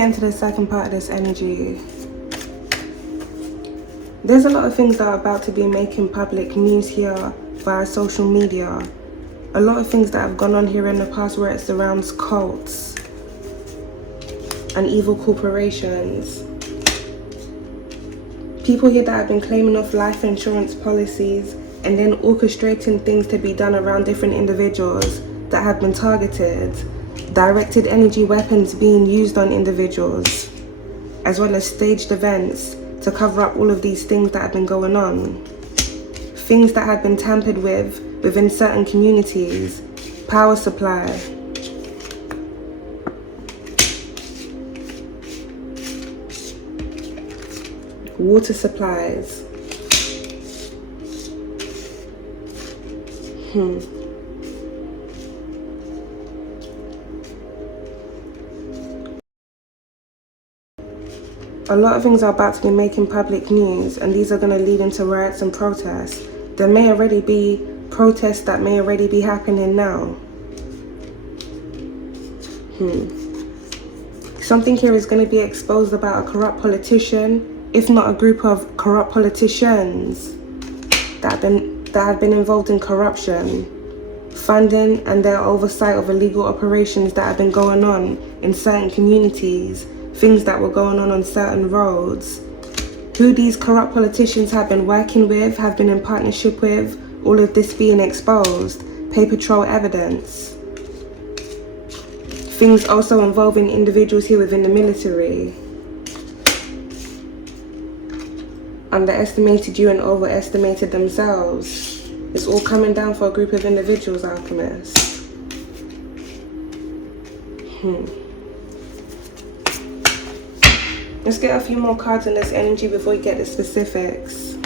get into the second part of this energy. There's a lot of things that are about to be making public news here via social media. A lot of things that have gone on here in the past where it surrounds cults and evil corporations. People here that have been claiming off life insurance policies and then orchestrating things to be done around different individuals that have been targeted. Directed energy weapons being used on individuals, as well as staged events to cover up all of these things that have been going on. Things that have been tampered with within certain communities. Power supply. Water supplies. A lot of things are about to be making public news, and these are going to lead into riots and protests. There may already be protests that may already be happening now. Something here is going to be exposed about a corrupt politician, if not a group of corrupt politicians that have been involved in corruption, funding and their oversight of illegal operations that have been going on in certain communities. Things that were going on certain roads. Who these corrupt politicians have been working with, have been in partnership with, all of this being exposed. Paper trail evidence. Things also involving individuals here within the military. Underestimated you and overestimated themselves. It's all coming down for a group of individuals, Alchemist. Let's get a few more cards in this energy before we get the specifics.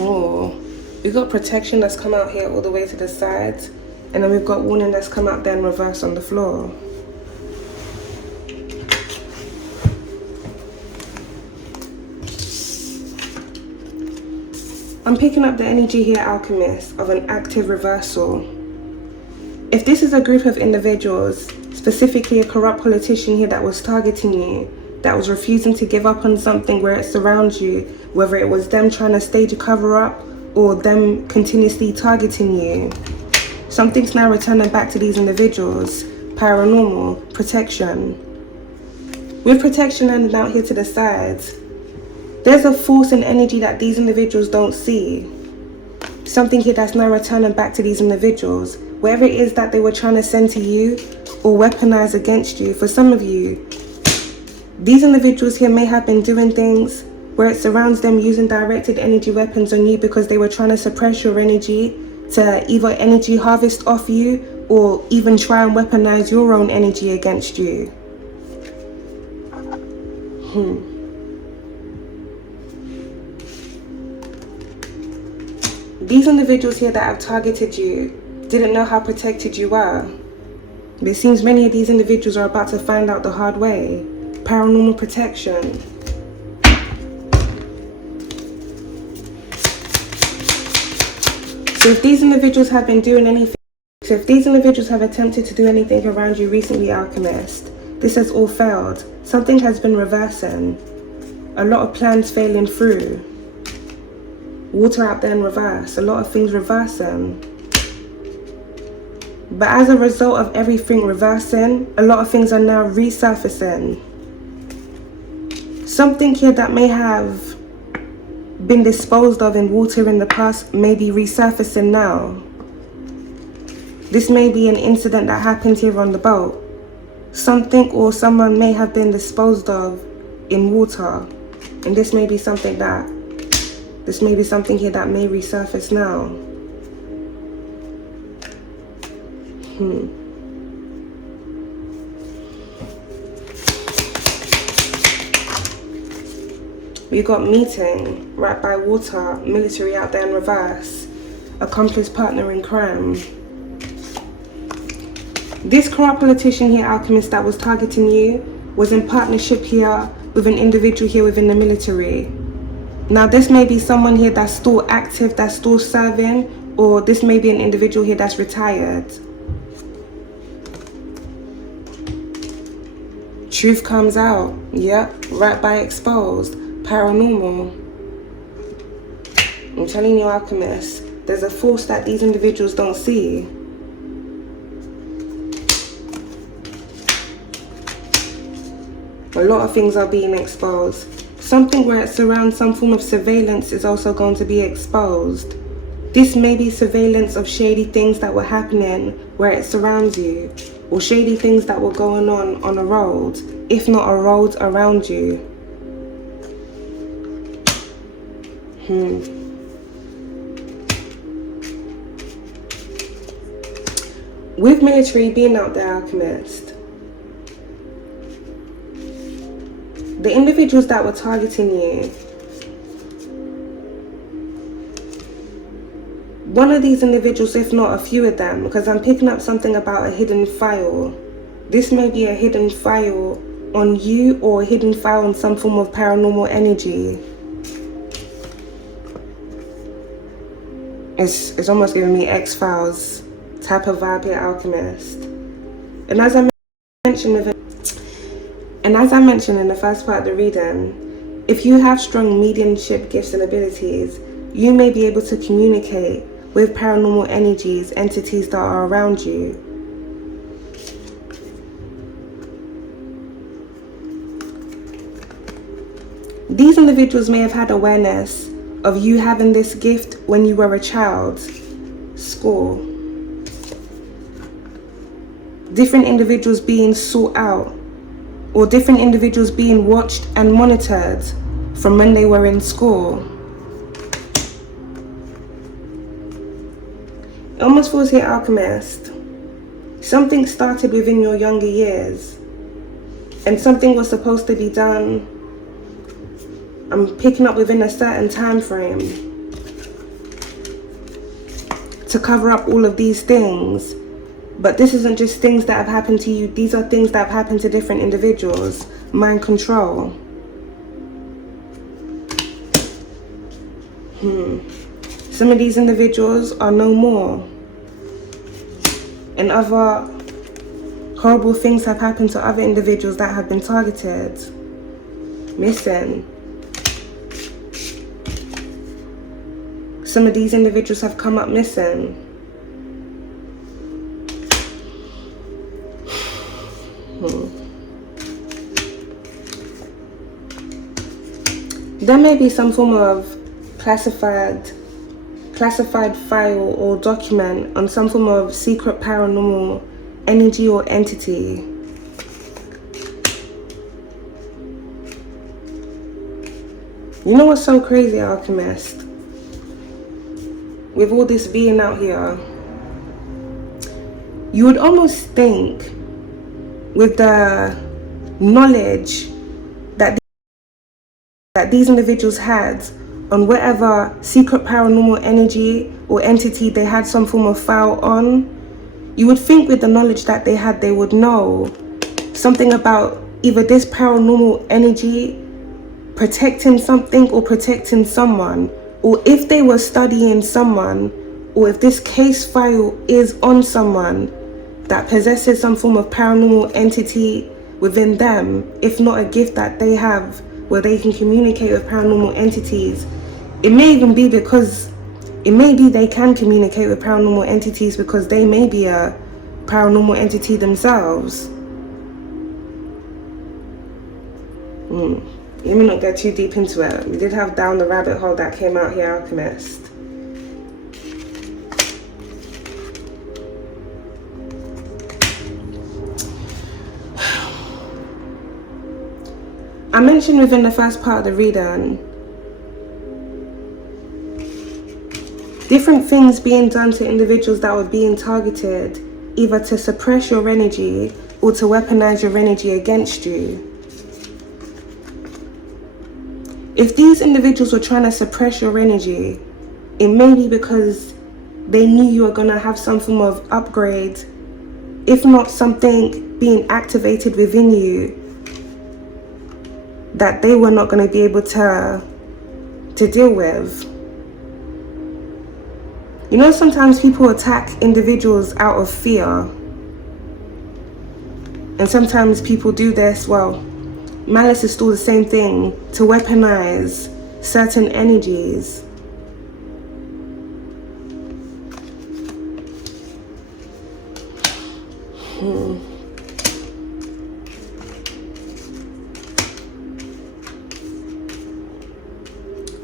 Oh, we've got protection that's come out here all the way to the side. And then we've got warning that's come out there in reverse on the floor. I'm picking up the energy here, Alchemist, of an active reversal. If this is a group of individuals, specifically a corrupt politician here that was targeting you, that was refusing to give up on something where it surrounds you, whether it was them trying to stage a cover-up or them continuously targeting you. Something's now returning back to these individuals. Paranormal, protection. With protection and out here to the sides, there's a force and energy that these individuals don't see. Something here that's now returning back to these individuals. Whatever it is that they were trying to send to you or weaponize against you. For some of you, these individuals here may have been doing things where it surrounds them using directed energy weapons on you because they were trying to suppress your energy to either energy harvest off you or even try and weaponize your own energy against you. These individuals here that have targeted you didn't know how protected you were. But it seems many of these individuals are about to find out the hard way. Paranormal protection. So if these individuals have been doing anything, so if these individuals have attempted to do anything around you recently, Alchemist, this has all failed. Something has been reversing. A lot of plans failing through. Water out there in reverse. A lot of things reversing. But as a result of everything reversing, a lot of things are now resurfacing. Something here that may have been disposed of in water in the past may be resurfacing now. This may be an incident that happened here on the boat. Something or someone may have been disposed of in water. And this may be something here that may resurface now. We got meeting, right by water, military out there in reverse, accomplice partner in crime. This corrupt politician here, Alchemist, that was targeting you, was in partnership here with an individual here within the military. Now this may be someone here that's still active, that's still serving, or this may be an individual here that's retired. Truth comes out. Yep, right by exposed. Paranormal. I'm telling you, alchemists, there's a force that these individuals don't see. A lot of things are being exposed. Something where it surrounds some form of surveillance is also going to be exposed. This may be surveillance of shady things that were happening where it surrounds you, or shady things that were going on a road, if not a road around you. With military being out there, alchemist, the individuals that were targeting you, one of these individuals, if not a few of them, because I'm picking up something about a hidden file. This may be a hidden file on you or a hidden file on some form of paranormal energy. It's almost giving me X-Files type of vibe here, alchemist. And as I mentioned in the first part of the reading, if you have strong mediumship gifts and abilities, you may be able to communicate with paranormal energies, entities that are around you. These individuals may have had awareness of you having this gift when you were a child. Score. Different individuals being sought out, or different individuals being watched and monitored from when they were in school. It almost feels here, alchemist, something started within your younger years and something was supposed to be done, I'm picking up within a certain time frame, to cover up all of these things. But this isn't just things that have happened to you, these are things that have happened to different individuals. Mind control. Some of these individuals are no more. And other horrible things have happened to other individuals that have been targeted. Missing. Some of these individuals have come up missing. There may be some form of classified file or document on some form of secret paranormal energy or entity. You know what's so crazy, alchemist? With all this being out here, you would almost think, with the knowledge that these individuals had on whatever secret paranormal energy or entity they had some form of file on, you would think with the knowledge that they had, they would know something about either this paranormal energy protecting something or protecting someone, or if they were studying someone, or if this case file is on someone that possesses some form of paranormal entity within them, if not a gift that they have where they can communicate with paranormal entities. It may even be because, it may be they can communicate with paranormal entities because they may be a paranormal entity themselves. Let me not get too deep into it. We did have down the rabbit hole that came out here, alchemist. I mentioned within the first part of the reading, different things being done to individuals that were being targeted, either to suppress your energy or to weaponize your energy against you. If these individuals were trying to suppress your energy, it may be because they knew you were going to have some form of upgrade, if not something being activated within you that they were not going to be able to deal with. You know, sometimes people attack individuals out of fear. And sometimes people do this, well, malice is still the same thing, to weaponize certain energies.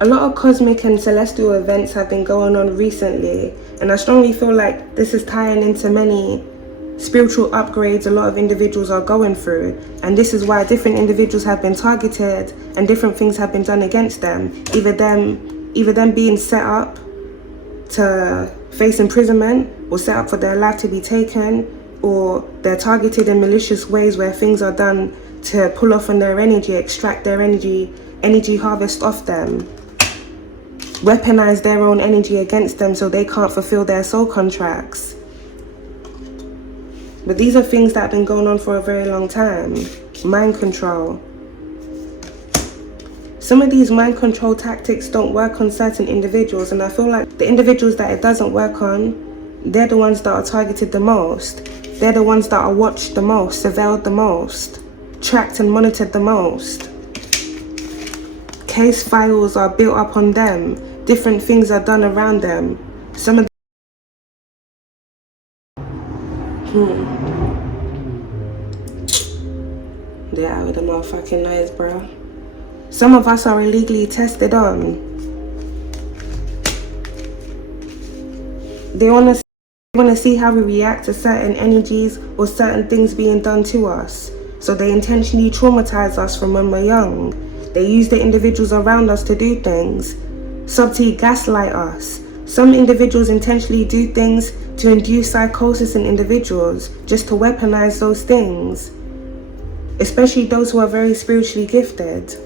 A lot of cosmic and celestial events have been going on recently, and I strongly feel like this is tying into many spiritual upgrades a lot of individuals are going through, and this is why different individuals have been targeted and different things have been done against them, either them being set up to face imprisonment or set up for their life to be taken, or they're targeted in malicious ways where things are done to pull off on their energy, extract their energy harvest off them, weaponize their own energy against them so they can't fulfill their soul contracts. But these are things that have been going on for a very long time. Mind control. Some of these mind control tactics don't work on certain individuals, and I feel like the individuals that it doesn't work on, they're the ones that are targeted the most. They're the ones that are watched the most, surveilled the most, tracked and monitored the most. Case files are built up on them. Different things are done around them. Some of They're out of the motherfucking noise, bro. Some of us are illegally tested on. They want to see how we react to certain energies or certain things being done to us. So they intentionally traumatize us from when we're young. They use the individuals around us to do things. Subtly gaslight us. Some individuals intentionally do things to induce psychosis in individuals, just to weaponize those things. Especially those who are very spiritually gifted.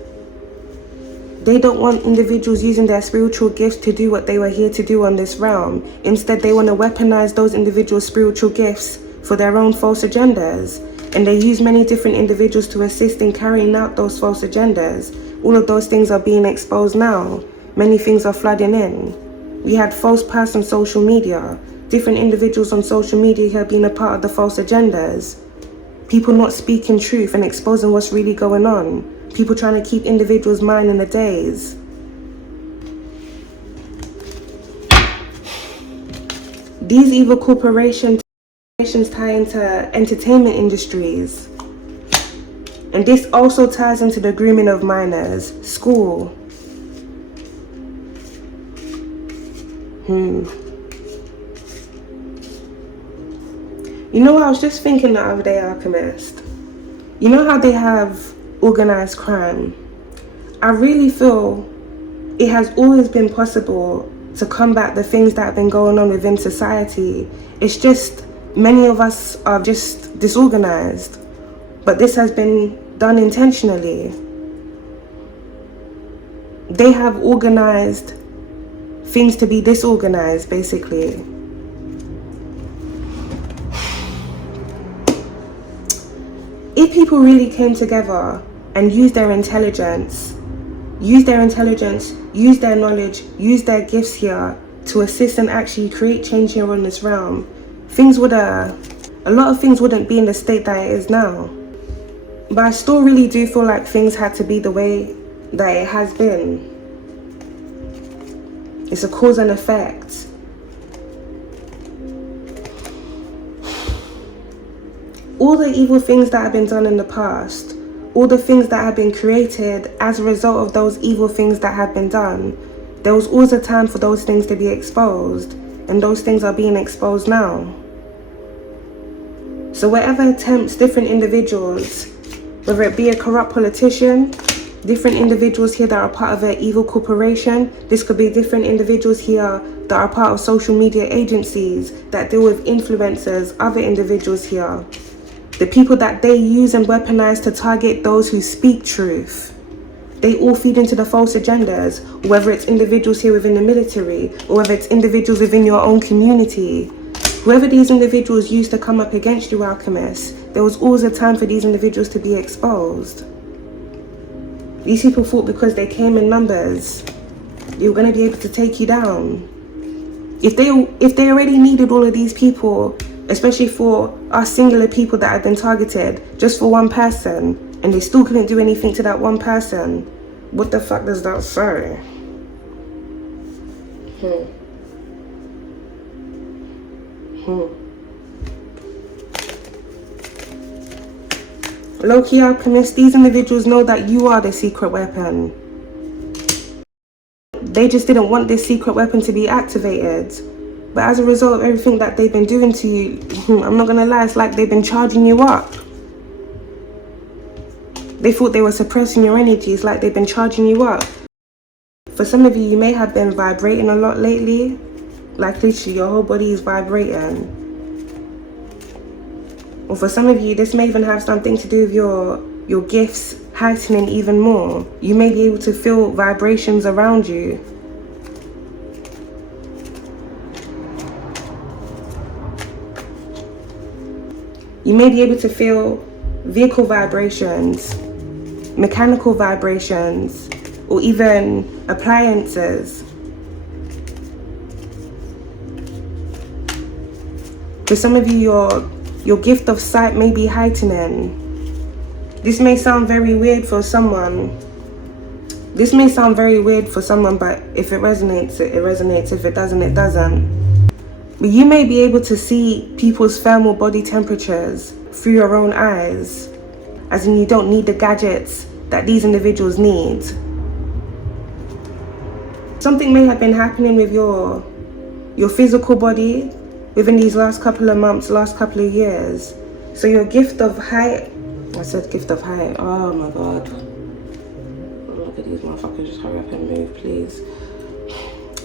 They don't want individuals using their spiritual gifts to do what they were here to do on this realm. Instead, they want to weaponize those individuals' spiritual gifts for their own false agendas. And they use many different individuals to assist in carrying out those false agendas. All of those things are being exposed now. Many things are flooding in. We had false posts on social media. Different individuals on social media have been a part of the false agendas. People not speaking truth and exposing what's really going on. People trying to keep individuals' mind in the daze. These evil corporations tie into entertainment industries. And this also ties into the grooming of minors, school. You know what, I was just thinking the other day, Alchemist. You know how they have organized crime? I really feel it has always been possible to combat the things that have been going on within society. It's just many of us are just disorganized. But this has been done intentionally. They have organized things to be disorganized, basically. If people really came together and used their intelligence, use their knowledge, use their gifts here to assist and actually create change here on this realm, a lot of things wouldn't be in the state that it is now. But I still really do feel like things had to be the way that it has been. It's a cause and effect. All the evil things that have been done in the past, all the things that have been created as a result of those evil things that have been done, there was always a time for those things to be exposed, and those things are being exposed now. So whatever attempts different individuals, whether it be a corrupt politician, different individuals here that are part of an evil corporation, this could be different individuals here that are part of social media agencies that deal with influencers, other individuals here. The people that they use and weaponize to target those who speak truth. They all feed into the false agendas, whether it's individuals here within the military, or whether it's individuals within your own community. Whoever these individuals used to come up against you, Alchemist, there was always a time for these individuals to be exposed. These people thought because they came in numbers, they were going to be able to take you down. If they already needed all of these people, especially for are singular people that have been targeted just for one person, and they still couldn't do anything to that one person. What the fuck does that say? Low-key alchemist, these individuals know that you are the secret weapon. They just didn't want this secret weapon to be activated. But as a result of everything that they've been doing to you, I'm not gonna lie, it's like they've been charging you up. They thought they were suppressing your energy. It's like they've been charging you up. For some of you, you may have been vibrating a lot lately. Like literally your whole body is vibrating. Or for some of you, this may even have something to do with your gifts heightening even more. You may be able to feel vibrations around you. You may be able to feel vehicle vibrations, mechanical vibrations, or even appliances. For some of you, your gift of sight may be heightening. This may sound very weird for someone. But if it resonates, it resonates. If it doesn't, it doesn't. But you may be able to see people's thermal body temperatures through your own eyes. As in, you don't need the gadgets that these individuals need. Something may have been happening with your physical body within these last couple of months, last couple of years. So your gift of height, I said gift of height, oh my God. Look at these motherfuckers, just hurry up and move, please.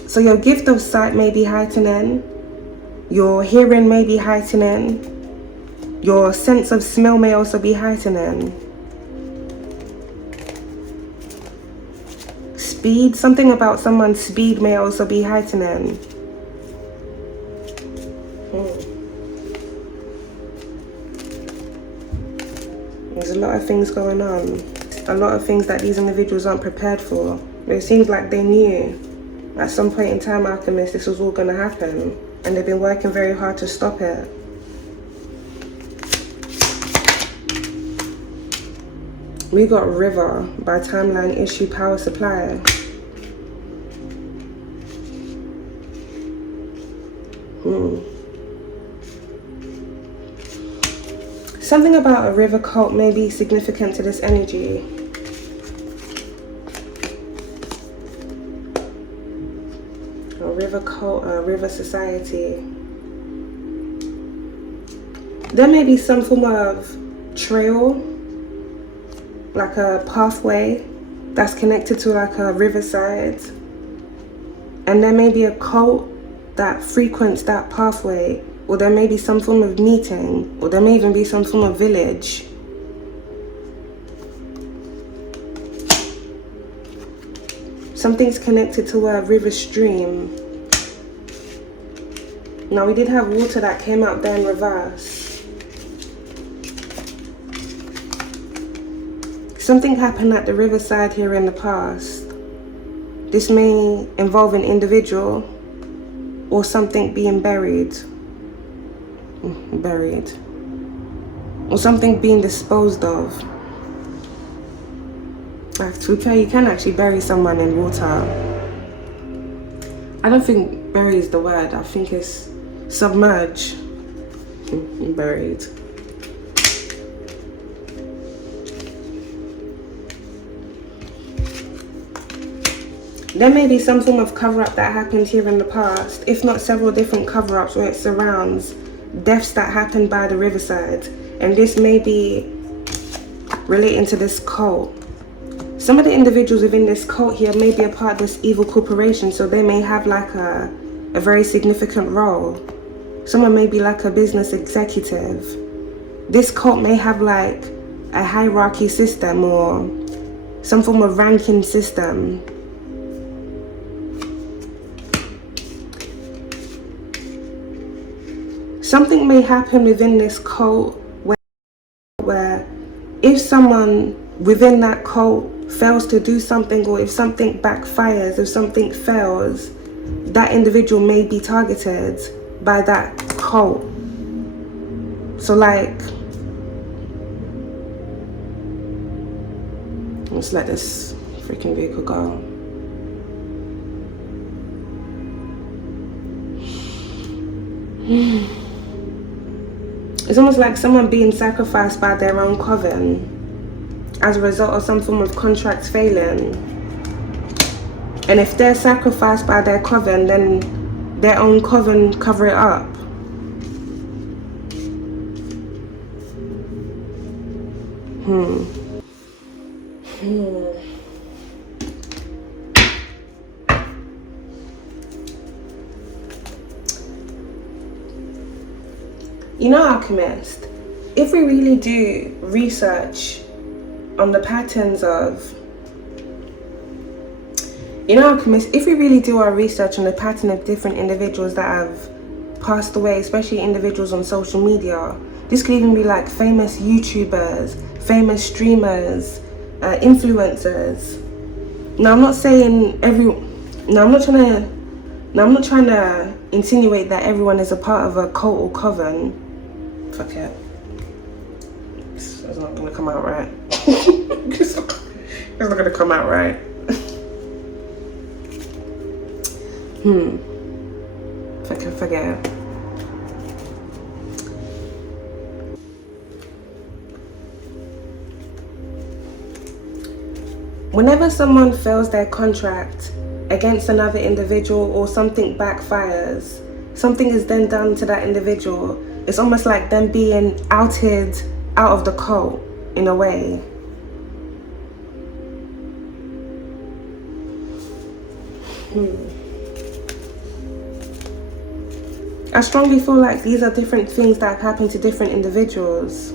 So your gift of sight may be heightening, your hearing may be heightening, your sense of smell may also be heightening. Speed, something about someone's speed may also be heightening. There's a lot of things going on. A lot of things that these individuals aren't prepared for. It seems like they knew at some point in time, alchemists, this was all going to happen. And they've been working very hard to stop it. We got River by Timeline Issue Power Supply. Something about a river cult may be significant to this energy. A river cult, a river society. There may be some form of trail, like a pathway that's connected to like a riverside. And there may be a cult that frequents that pathway. Or there may be some form of meeting, or there may even be some form of village. Something's connected to a river stream. Now we did have water that came out there in reverse. Something happened at the riverside here in the past. This may involve an individual or something being buried. Or something being disposed of. To be fair, you can actually bury someone in water. I don't think bury is the word. I think it's submerge. Buried. There may be some form of cover-up that happened here in the past, if not several different cover-ups where it surrounds deaths that happened by the riverside, and this may be relating to this cult. Some of the individuals within this cult here may be a part of this evil corporation, so they may have like a very significant role. Someone may be like a business executive. This cult may have like a hierarchy system or some form of ranking system. Something may happen within this cult where if someone within that cult fails to do something, or if something backfires, if something fails, that individual may be targeted by that cult. So like, let's let this freaking vehicle go. It's almost like someone being sacrificed by their own coven as a result of some form of contract failing. And if they're sacrificed by their coven, then their own coven cover it up. You know, Alchemist, if we really do research on the patterns of, Alchemist, if we really do our research on the pattern of different individuals that have passed away, especially individuals on social media, this could even be like famous YouTubers, famous streamers, influencers. Now I'm not saying I'm not trying to insinuate that everyone is a part of a cult or coven. Fuck it. It's not gonna come out right. It's not gonna come out right. Forget it. Whenever someone fails their contract against another individual or something backfires, something is then done to that individual, it's almost like them being outed out of the cult in a way. I strongly feel like these are different things that have happened to different individuals.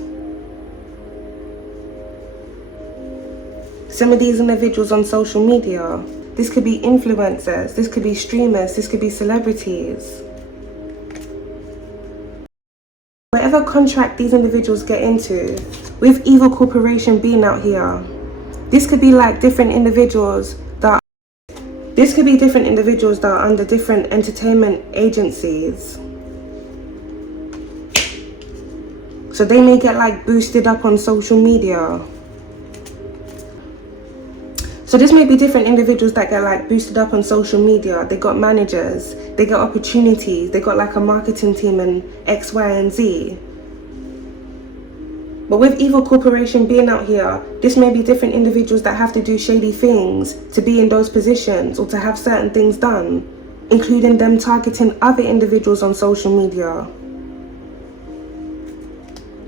Some of these individuals on social media, this could be influencers, this could be streamers, this could be celebrities. Whatever contract these individuals get into, with evil corporation being out here, this could be like different individuals that are under different entertainment agencies. So they may get like boosted up on social media. So this may be different individuals that get like boosted up on social media. They got managers, they got opportunities, they got like a marketing team and X, Y, and Z. But with evil corporation being out here, this may be different individuals that have to do shady things to be in those positions or to have certain things done, including them targeting other individuals on social media.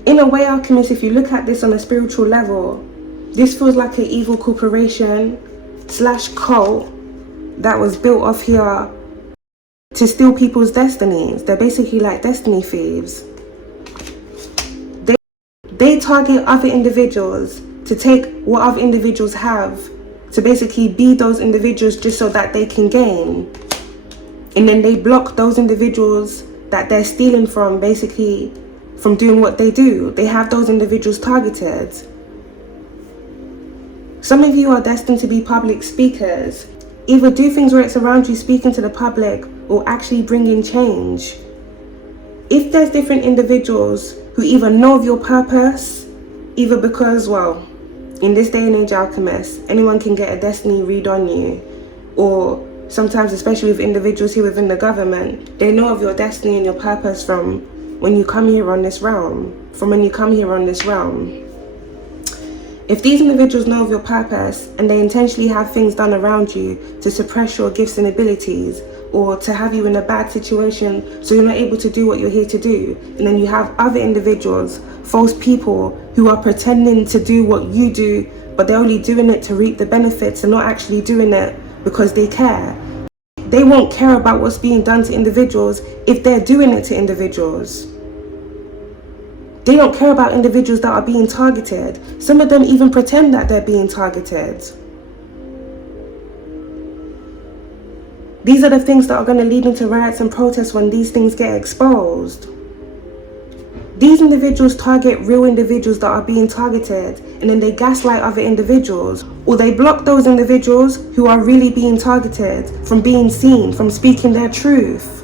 In a way, Alchemist, if you look at this on a spiritual level, this feels like an evil corporation / cult that was built off here to steal people's destinies. They're basically like destiny thieves. They target other individuals to take what other individuals have, to basically be those individuals just so that they can gain. And then they block those individuals that they're stealing from, basically from doing what they do. They have those individuals targeted. Some of you are destined to be public speakers. Either do things where it's around you speaking to the public or actually bring in change. If there's different individuals who either know of your purpose, either because, well, in this day and age, Alchemist, anyone can get a destiny read on you, or sometimes, especially with individuals here within the government, they know of your destiny and your purpose from when you come here on this realm, If these individuals know of your purpose and they intentionally have things done around you to suppress your gifts and abilities, or to have you in a bad situation so you're not able to do what you're here to do, and then you have other individuals, false people, who are pretending to do what you do, but they're only doing it to reap the benefits and not actually doing it because they care. They won't care about what's being done to individuals if they're doing it to individuals. They don't care about individuals that are being targeted. Some of them even pretend that they're being targeted. These are the things that are going to lead into riots and protests when these things get exposed. These individuals target real individuals that are being targeted, and then they gaslight other individuals, or they block those individuals who are really being targeted from being seen, from speaking their truth.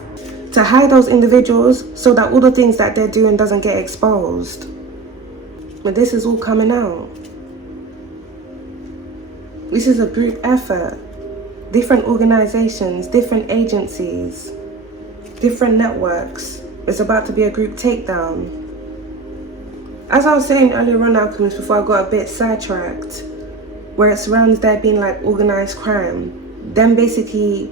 to hide those individuals so that all the things that they're doing doesn't get exposed. But this is all coming out. This is a group effort. Different organizations, different agencies, different networks. It's about to be a group takedown. As I was saying earlier on, Alchemist, before I got a bit sidetracked, where it surrounds there being like organized crime, them basically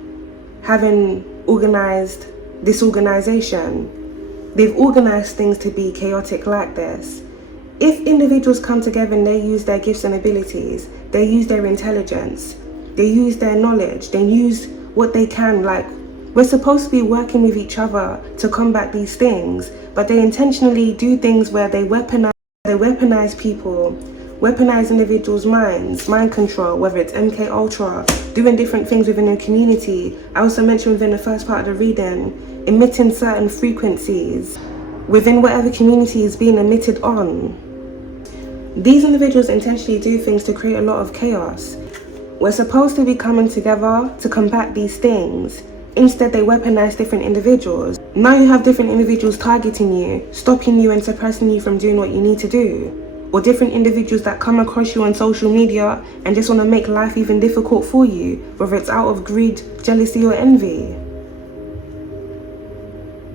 having organized this organization. They've organized things to be chaotic like this. If individuals come together and they use their gifts and abilities, they use their intelligence, they use their knowledge, they use what they can, like, we're supposed to be working with each other to combat these things, but they intentionally do things where they weaponize people, weaponize individuals' minds, mind control, whether it's MK Ultra, doing different things within a community. I also mentioned within the first part of the reading, emitting certain frequencies within whatever community is being emitted on. These individuals intentionally do things to create a lot of chaos. We're supposed to be coming together to combat these things. Instead, they weaponize different individuals. Now you have different individuals targeting you, stopping you and suppressing you from doing what you need to do. Or different individuals that come across you on social media and just want to make life even difficult for you, whether it's out of greed, jealousy or envy.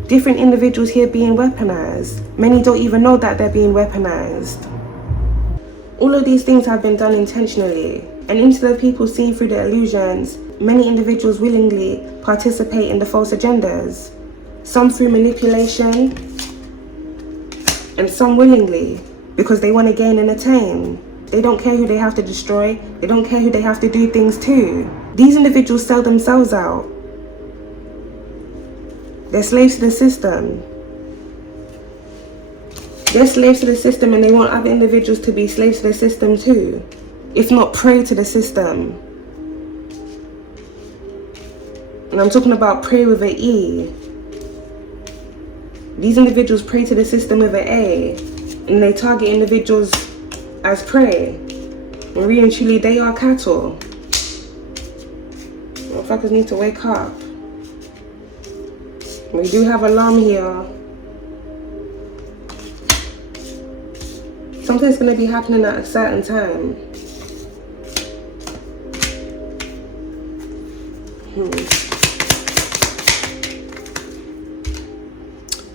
Different individuals here being weaponized. Many don't even know that they're being weaponized. All of these things have been done intentionally, and instead of people seeing through the illusions, many individuals willingly participate in the false agendas. Some through manipulation, and some willingly, because they want to gain and attain. They don't care who they have to destroy, they don't care who they have to do things to. These individuals sell themselves out. They're slaves to the system. They're slaves to the system, and they want other individuals to be slaves to the system too, if not prey to the system. And I'm talking about prey with an E. These individuals prey to the system with an A, and they target individuals as prey. And really and truly, they are cattle. Motherfuckers need to wake up. We do have alarm here. Something's going to be happening at a certain time.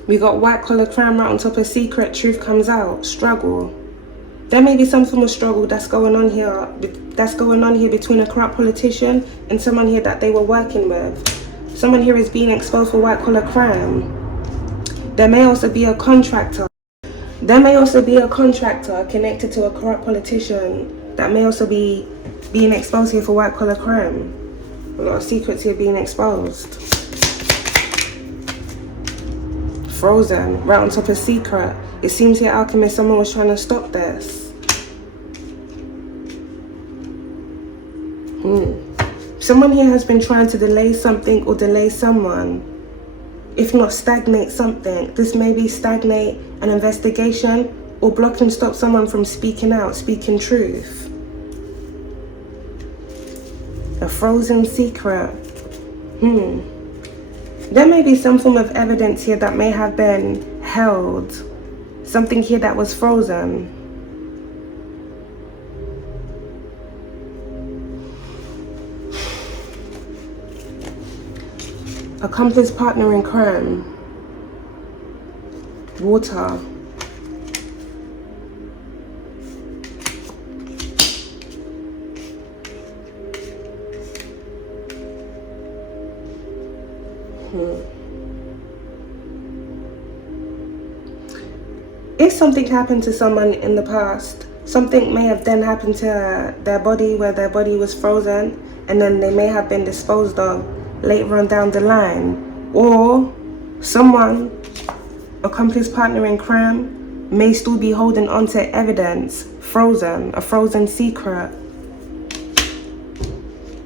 We got white collar crime right on top of secret, truth comes out, struggle. There may be some form of struggle that's going on here between a corrupt politician and someone here that they were working with. Someone here is being exposed for white collar crime. There may also be a contractor. There may also be a contractor connected to a corrupt politician that may also be being exposed here for white collar crime. A lot of secrets here being exposed. Frozen, right on top of secret. It seems here, Alchemist, someone was trying to stop this. Someone here has been trying to delay something or delay someone. If not stagnate something. This may be stagnate an investigation or block and stop someone from speaking out, speaking truth. A frozen secret. There may be some form of evidence here that may have been held. Something here that was frozen. Accomplice partner in crime. Water. If something happened to someone in the past, something may have then happened to their body where their body was frozen, and then they may have been disposed of later on down the line. Or someone, accomplice partner in crime, may still be holding on to evidence, frozen, a frozen secret.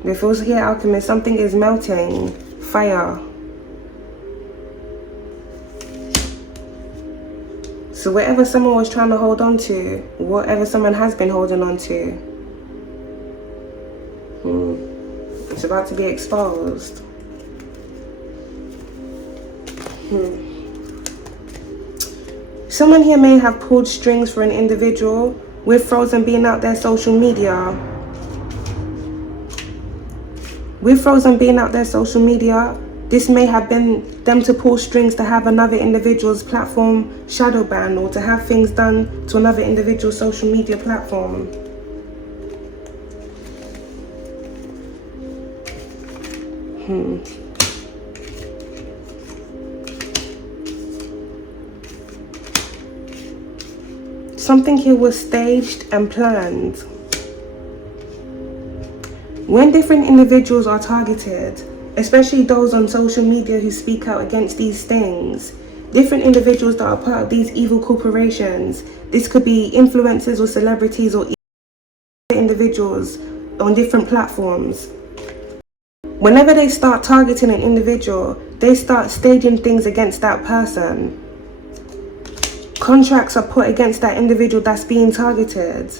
It feels here, Alchemist, something is melting, fire. So whatever someone was trying to hold on to, whatever someone has been holding on to, it's about to be exposed. Someone here may have pulled strings for an individual, with Frozen being out there social media. With Frozen being out there social media, this may have been them to pull strings to have another individual's platform shadow banned, or to have things done to another individual's social media platform. Something here was staged and planned. When different individuals are targeted, especially those on social media who speak out against these things, different individuals that are part of these evil corporations, this could be influencers or celebrities or individuals on different platforms. Whenever they start targeting an individual, they start staging things against that person. Contracts are put against that individual that's being targeted.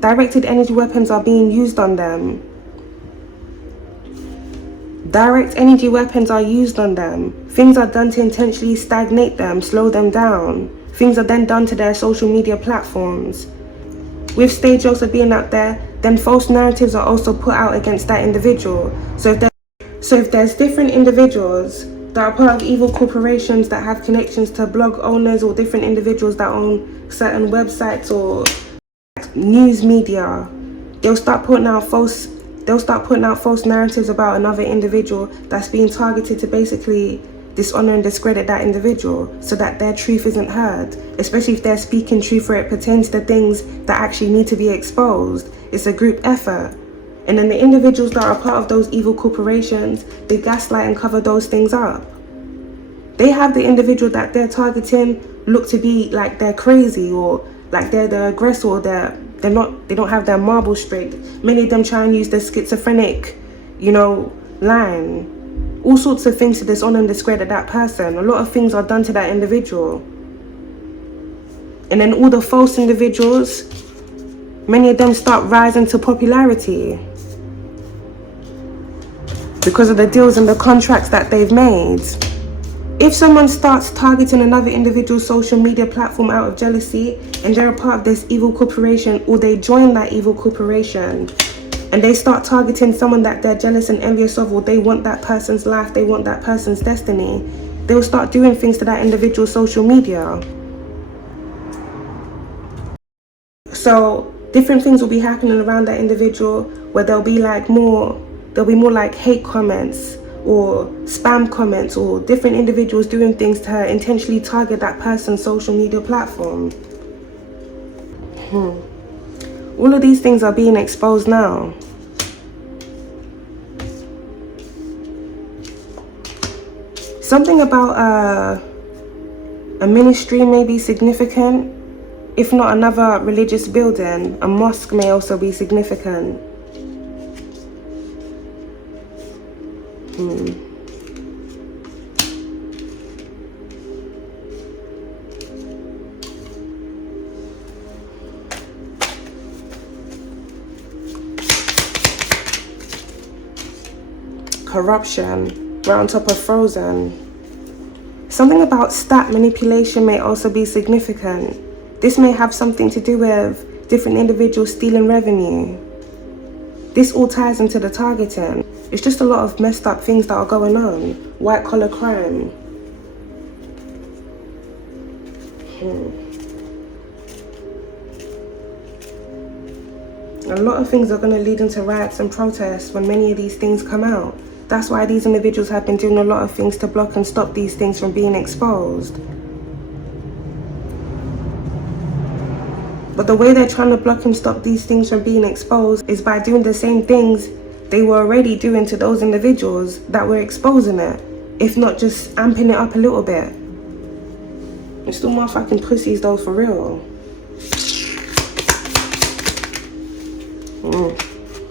Directed energy weapons are being used on them. Direct energy weapons are used on them. Things are done to intentionally stagnate them, slow them down. Things are then done to their social media platforms. With stage also being out there, then false narratives are also put out against that individual. So if there's different individuals that are part of evil corporations that have connections to blog owners, or different individuals that own certain websites or news media, they'll start putting out false narratives about another individual that's being targeted to basically dishonor and discredit that individual, so that their truth isn't heard, especially if they're speaking truth where it pertains to things that actually need to be exposed. It's a group effort. And then the individuals that are part of those evil corporations, they gaslight and cover those things up. They have the individual that they're targeting look to be like they're crazy, or like they're the aggressor, or they don't have their marbles straight. Many of them try and use the schizophrenic, line. All sorts of things to dishonor and discredit that person. A lot of things are done to that individual. And then all the false individuals, many of them start rising to popularity because of the deals and the contracts that they've made. If someone starts targeting another individual's social media platform out of jealousy, and they're a part of this evil corporation, or they join that evil corporation, and they start targeting someone that they're jealous and envious of, or they want that person's life, they want that person's destiny, they'll start doing things to that individual's social media. So different things will be happening around that individual, where there'll be more like hate comments or spam comments, or different individuals doing things to intentionally target that person's social media platform. All of these things are being exposed now. Something about a ministry may be significant. If not another religious building, a mosque may also be significant. Corruption, right on top of Frozen. Something about stat manipulation may also be significant. This may have something to do with different individuals stealing revenue. This all ties into the targeting. It's just a lot of messed up things that are going on. White collar crime. A lot of things are going to lead into riots and protests when many of these things come out. That's why these individuals have been doing a lot of things to block and stop these things from being exposed. But the way they're trying to block and stop these things from being exposed is by doing the same things they were already doing to those individuals that were exposing it, if not just amping it up a little bit. It's still motherfucking pussies though, for real.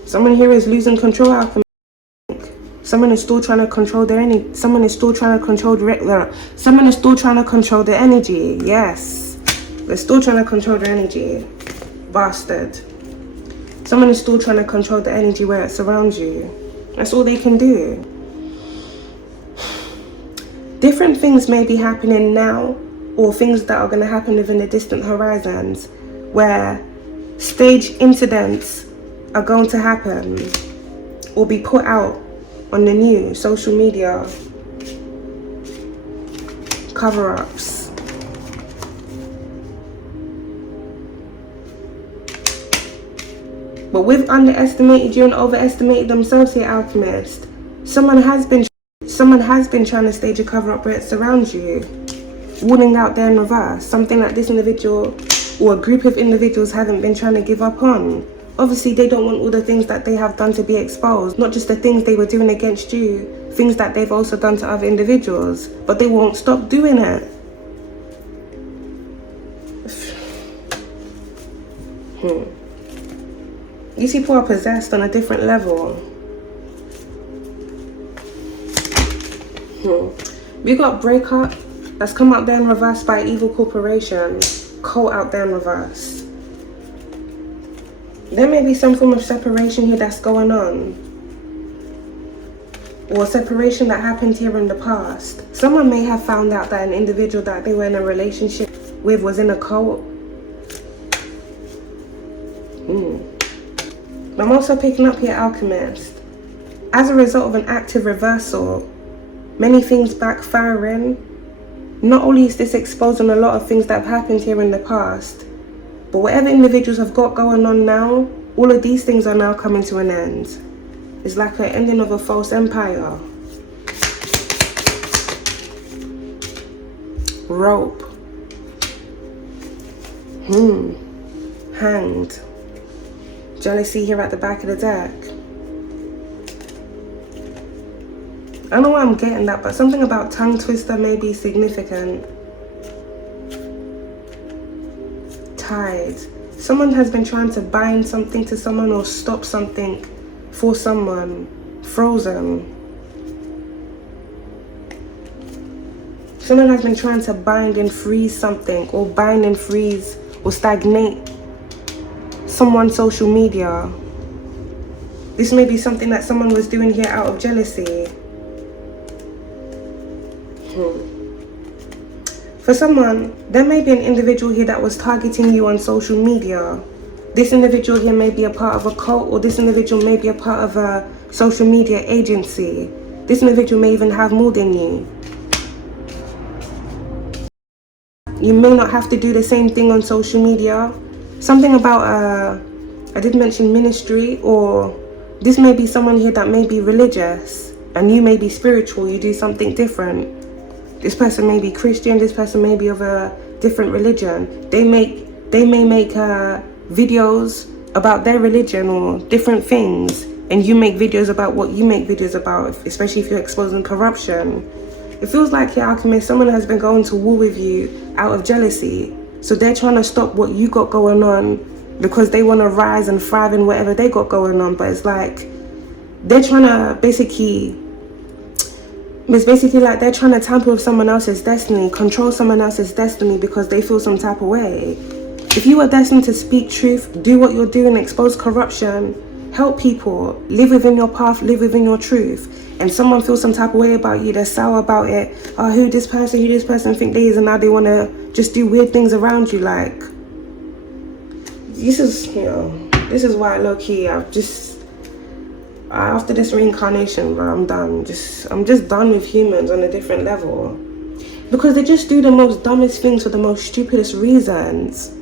Someone here is losing control out of. Someone is still trying to control their energy. Someone is still trying to control their energy. Yes. They're still trying to control their energy. Bastard. Someone is still trying to control the energy where it surrounds you. That's all they can do. different things may be happening now, or things that are going to happen within the distant horizons, where staged incidents are going to happen or be put out on the news, social media, cover-ups. But we've underestimated you and overestimated themselves here, Alchemist. Someone has been trying to stage a cover-up where it surrounds you, warning out there in reverse, something that this individual or a group of individuals haven't been trying to give up on. Obviously, they don't want all the things that they have done to be exposed, not just the things they were doing against you, things that they've also done to other individuals, but they won't stop doing it. These people are possessed on a different level. We got breakup that's come out there in reverse by evil corporation, cult out there in reverse. There may be some form of separation here that's going on, or separation that happened here in the past. Someone may have found out that an individual that they were in a relationship with was in a cult. I'm also picking up here, Alchemist. As a result of an active reversal, many things backfiring, not only is this exposing a lot of things that have happened here in the past, but whatever individuals have got going on now, all of these things are now coming to an end. It's like an ending of a false empire. Rope. Hanged. Jealousy here at the back of the deck. I don't know why I'm getting that, but something about tongue twister may be significant. Tied. Someone has been trying to bind something to someone or stop something for someone. Frozen. Someone has been trying to bind and freeze something, or bind and freeze or stagnate someone's social media. This may be something that someone was doing here out of jealousy. For someone, there may be an individual here that was targeting you on social media. This individual here may be a part of a cult, or this individual may be a part of a social media agency. This individual may even have more than you. You may not have to do the same thing on social media. Something about, I did mention ministry, or this may be someone here that may be religious and you may be spiritual, you do something different. This person may be Christian, this person may be of a different religion. They may make videos about their religion or different things, and you make videos about what you make videos about, especially if you're exposing corruption. It feels like here, Alchemist, someone has been going to war with you out of jealousy. So they're trying to stop what you got going on because they want to rise and thrive in whatever they got going on. But it's like they're trying to it's basically like they're trying to tamper with someone else's destiny, control someone else's destiny because they feel some type of way. If you are destined to speak truth, do what you're doing, expose corruption, help people, live within your path, live within your truth, and someone feels some type of way about you, they're sour about it, who this person think they is, and now they want to just do weird things around you. Like, this is why low-key after this reincarnation, bro, I'm done. I'm just done with humans on a different level, because they just do the most dumbest things for the most stupidest reasons.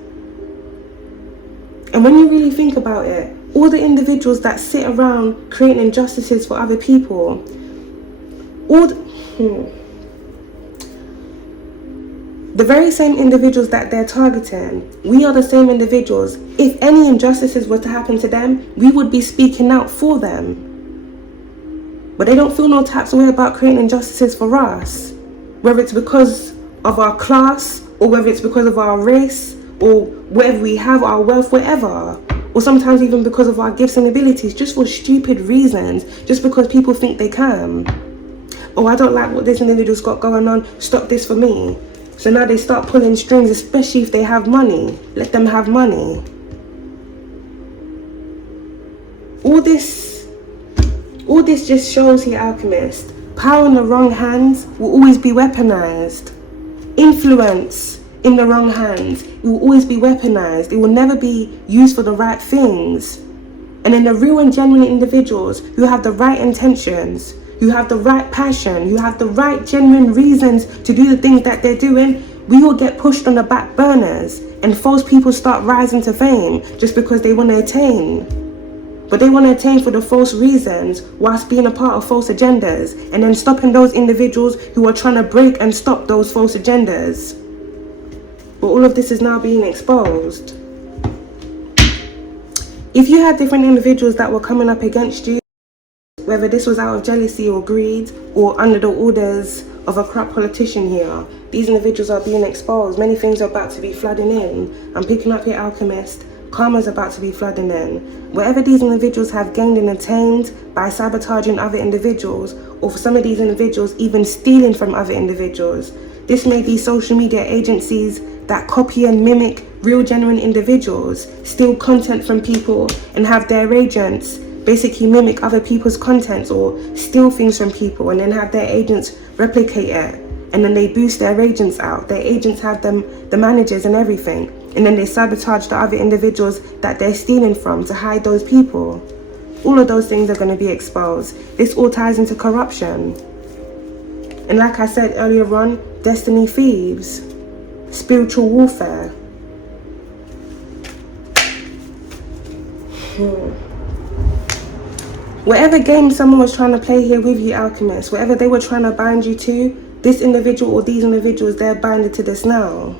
And when you really think about it, all the individuals that sit around creating injustices for other people, the very same individuals that they're targeting, we are the same individuals. If any injustices were to happen to them, we would be speaking out for them. But they don't feel no types of way about creating injustices for us. Whether it's because of our class, or whether it's because of our race, or whatever we have, our wealth, whatever. Or sometimes even because of our gifts and abilities, just for stupid reasons, just because people think they can. Oh, I don't like what this individual's got going on, stop this for me. So now they start pulling strings, especially if they have money. Let them have money. All this just shows here, Alchemist, Power in the wrong hands will always be weaponized. Influence in the wrong hands, it will always be weaponized. It will never be used for the right things. And then the real and genuine individuals who have the right intentions, who have the right passion, who have the right genuine reasons to do the things that they're doing, we all get pushed on the back burners, and false people start rising to fame just because they want to attain. But they want to attain for the false reasons whilst being a part of false agendas, and then stopping those individuals who are trying to break and stop those false agendas. But all of this is now being exposed. If you had different individuals that were coming up against you, whether this was out of jealousy or greed or under the orders of a corrupt politician here, these individuals are being exposed. Many things are about to be flooding in. I'm picking up here, Alchemist. Karma's about to be flooding in. Whatever these individuals have gained and attained by sabotaging other individuals, or for some of these individuals even stealing from other individuals. This may be social media agencies that copy and mimic real genuine individuals, steal content from people and have their agents basically mimic other people's contents or steal things from people and then have their agents replicate it. And then they boost their agents out. Their agents have them, the managers and everything. And then they sabotage the other individuals that they're stealing from to hide those people. All of those things are going to be exposed. This all ties into corruption. And like I said earlier on, destiny thieves, spiritual warfare. Whatever game someone was trying to play here with you, Alchemist, whatever they were trying to bind you to, this individual or these individuals, they're binded to this now.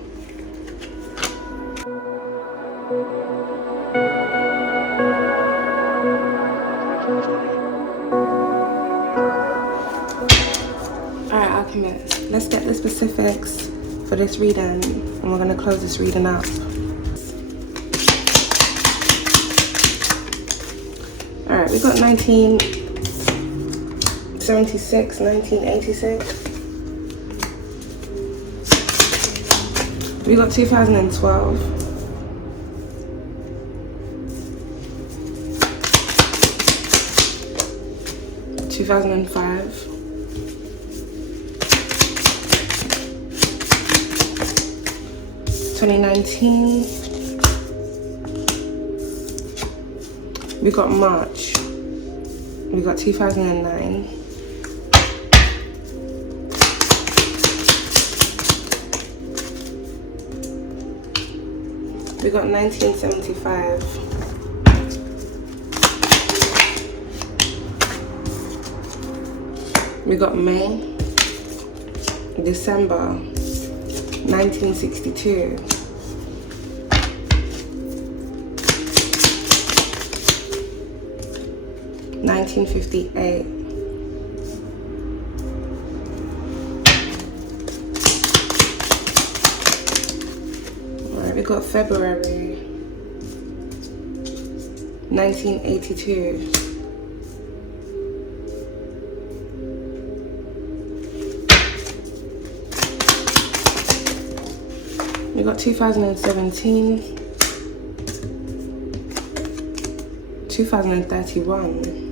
Alright, Alchemist, let's get the specifics for this reading, and we're going to close this reading up. Alright, we got 1976, 1986. We got 2012. 2005. 2019. We got March. We got 2009. We got 1975. We got May, December, 1962. $1958. Alright, we got February 1982. We got 2017. 2031.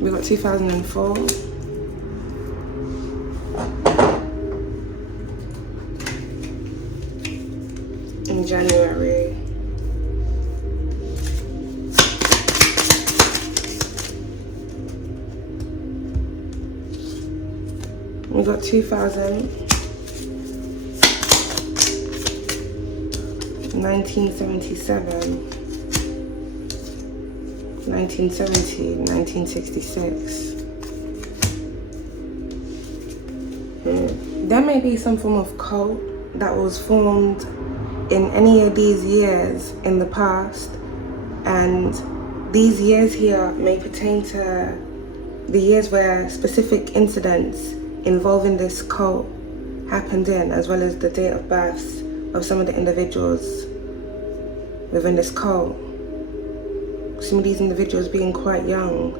We got 2004. In January. We got 2000. 1977. 1970, 1966. There may be some form of cult that was formed in any of these years in the past, and these years here may pertain to the years where specific incidents involving this cult happened in, as well as the date of births of some of the individuals within this cult. Some of these individuals being quite young.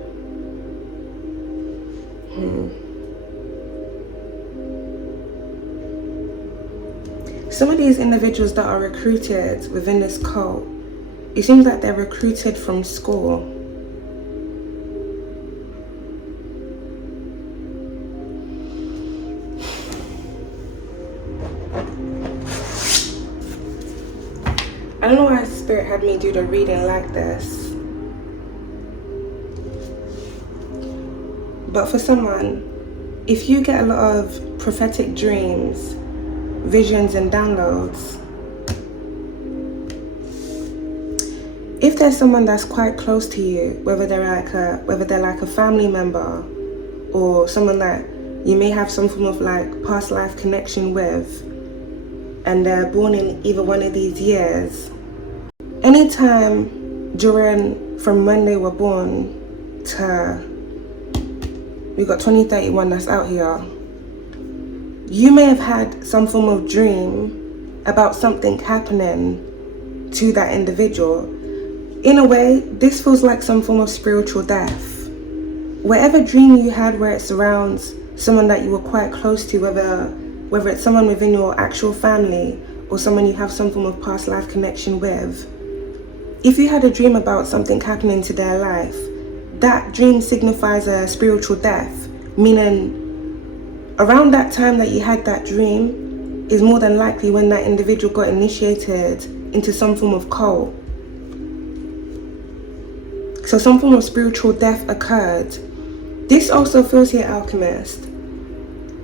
Some of these individuals that are recruited within this cult, it seems like they're recruited from school. don't know why Spirit had me do the reading like this. But for someone, if you get a lot of prophetic dreams, visions and downloads, if there's someone that's quite close to you, whether they're like a family member or someone that you may have some form of like past life connection with, and they're born in either one of these years, anytime from when they were born to, we got 2031 that's out here, you may have had some form of dream about something happening to that individual. In a way, this feels like some form of spiritual death. Whatever dream you had where it surrounds someone that you were quite close to, whether it's someone within your actual family or someone you have some form of past life connection with, if you had a dream about something happening to their life, that dream signifies a spiritual death, meaning around that time that you had that dream is more than likely when that individual got initiated into some form of cult. So some form of spiritual death occurred. This also feels here, Alchemist.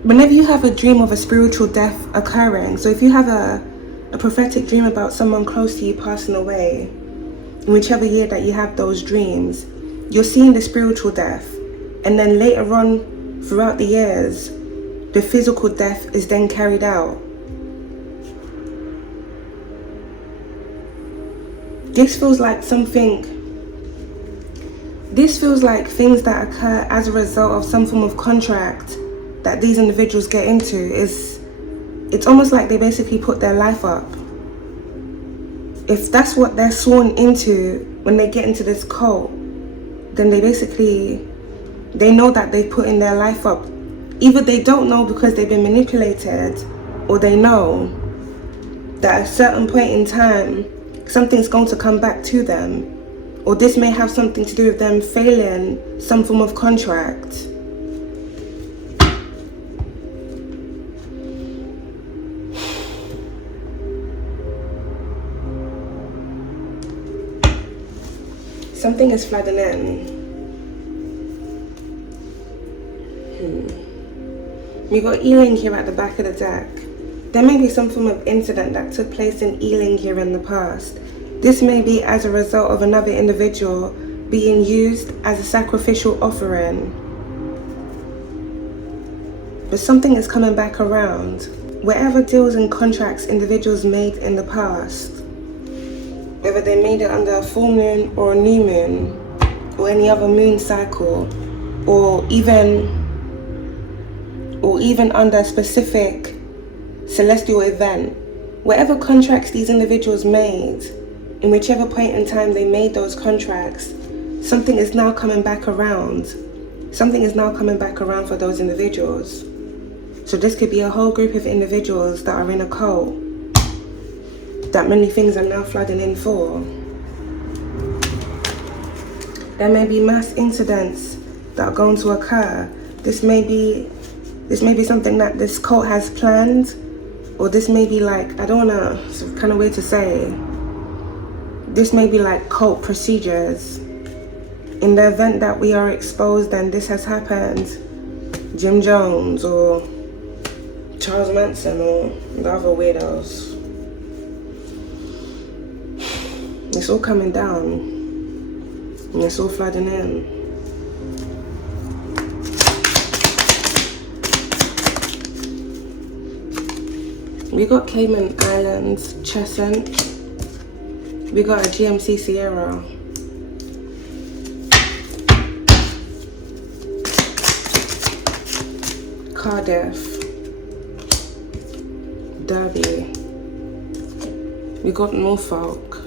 Whenever you have a dream of a spiritual death occurring, so if you have a prophetic dream about someone close to you passing away, in whichever year that you have those dreams, you're seeing the spiritual death. And then later on throughout the years, the physical death is then carried out. This feels like things that occur as a result of some form of contract that these individuals get into. It's almost like they basically put their life up. If that's what they're sworn into when they get into this cult, then they know that they put in their life up. Either they don't know because they've been manipulated, or they know that at a certain point in time, something's going to come back to them. Or this may have something to do with them failing some form of contract. Something is flooding in. We got Ealing here at the back of the deck. There may be some form of incident that took place in Ealing here in the past. This may be as a result of another individual being used as a sacrificial offering. But something is coming back around. Whatever deals and contracts individuals made in the past, whether they made it under a full moon or a new moon, or any other moon cycle, or even under a specific celestial event, whatever contracts these individuals made, in whichever point in time they made those contracts, something is now coming back around. Something is now coming back around for those individuals. So this could be a whole group of individuals that are in a cult that many things are now flooding in for. There may be mass incidents that are going to occur. This may be something that this cult has planned, or this may be like, I don't know, it's kind of weird to say. This may be like cult procedures. In the event that we are exposed and this has happened, Jim Jones or Charles Manson or the other weirdos, it's all coming down and it's all flooding in. We got Cayman Islands, Chesant. We got a GMC Sierra. Cardiff. Derby. We got Norfolk.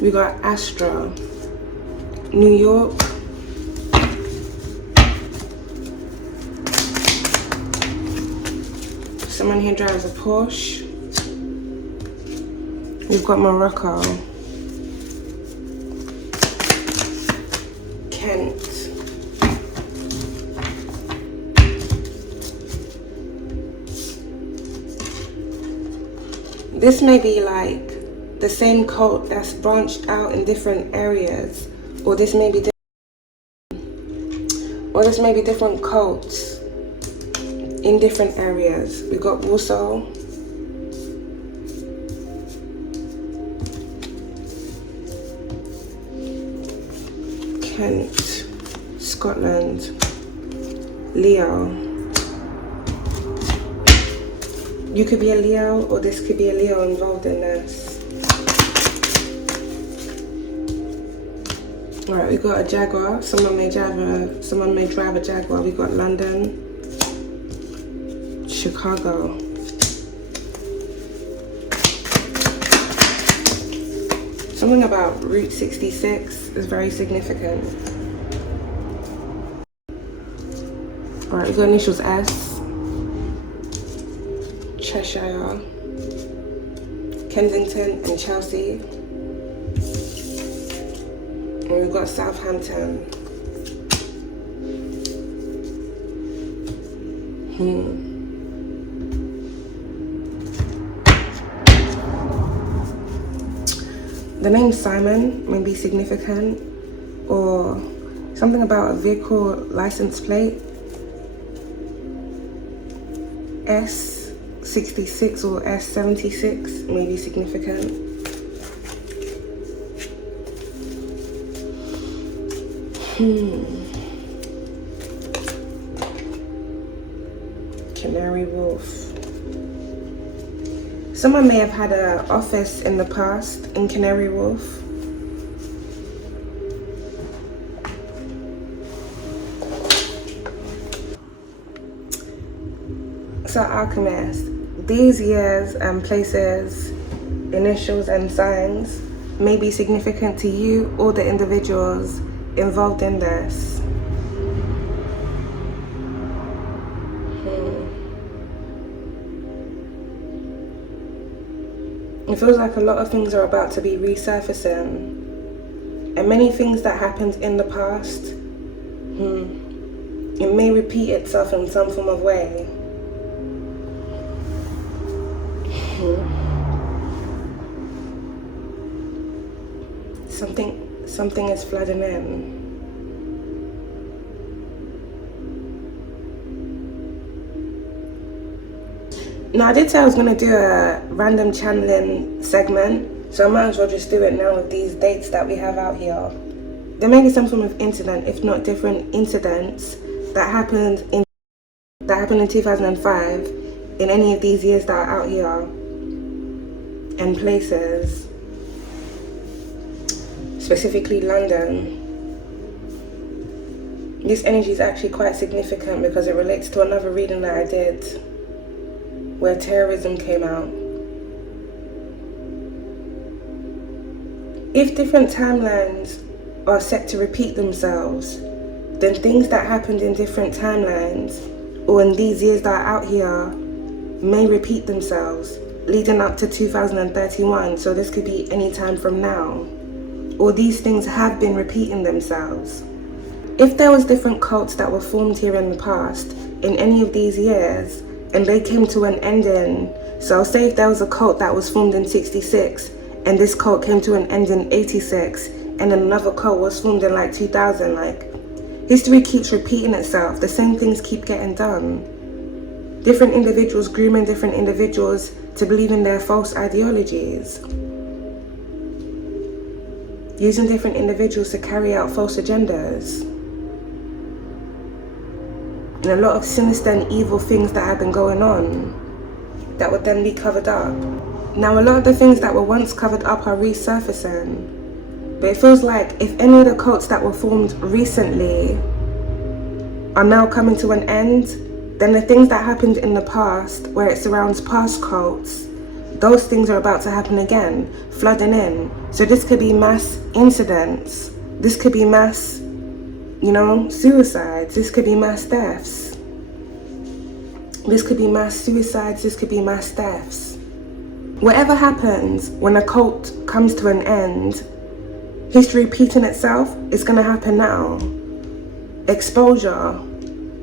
We got Astra. New York. Someone here drives a Porsche. We've got Morocco. Kent. This may be like the same cult that's branched out in different areas, or this may be different cults in different areas. We got Warsaw, Kent, Scotland, Leo. You could be a Leo, or this could be a Leo involved in this. Alright, we got a Jaguar. Someone may drive a Jaguar. We got London, Chicago. Something about Route 66 is very significant. Alright, we got initials S, Cheshire, Kensington and Chelsea. And we've got Southampton. The name Simon may be significant, or something about a vehicle license plate. S66 or S76 may be significant. Canary Wolf. Someone may have had an office in the past in Canary Wolf. So Alchemist, these years and places, initials and signs may be significant to you or the individuals involved in this. It feels like a lot of things are about to be resurfacing, and many things that happened in the past, it may repeat itself in some form of way. Something is flooding in. Now, I did say I was going to do a random channeling segment, so I might as well just do it now with these dates that we have out here. There may be some form of incident, if not different incidents, that happened in 2005 in any of these years that are out here and places. Specifically London. This energy is actually quite significant because it relates to another reading that I did where terrorism came out. If different timelines are set to repeat themselves, then things that happened in different timelines or in these years that are out here may repeat themselves leading up to 2031. So this could be any time from now. Or these things have been repeating themselves. If there was different cults that were formed here in the past, in any of these years, and they came to an ending, so say if there was a cult that was formed in 66, and this cult came to an end in 86, and another cult was formed in like 2000, like, history keeps repeating itself, the same things keep getting done. Different individuals grooming different individuals to believe in their false ideologies. Using different individuals to carry out false agendas. And a lot of sinister and evil things that have been going on that would then be covered up. Now, a lot of the things that were once covered up are resurfacing. But it feels like if any of the cults that were formed recently are now coming to an end, then the things that happened in the past, where it surrounds past cults, those things are about to happen again, flooding in. So this could be mass incidents. This could be mass, suicides. This could be mass deaths. This could be mass suicides. This could be mass deaths. Whatever happens when a cult comes to an end, history repeating itself is going to happen now. Exposure.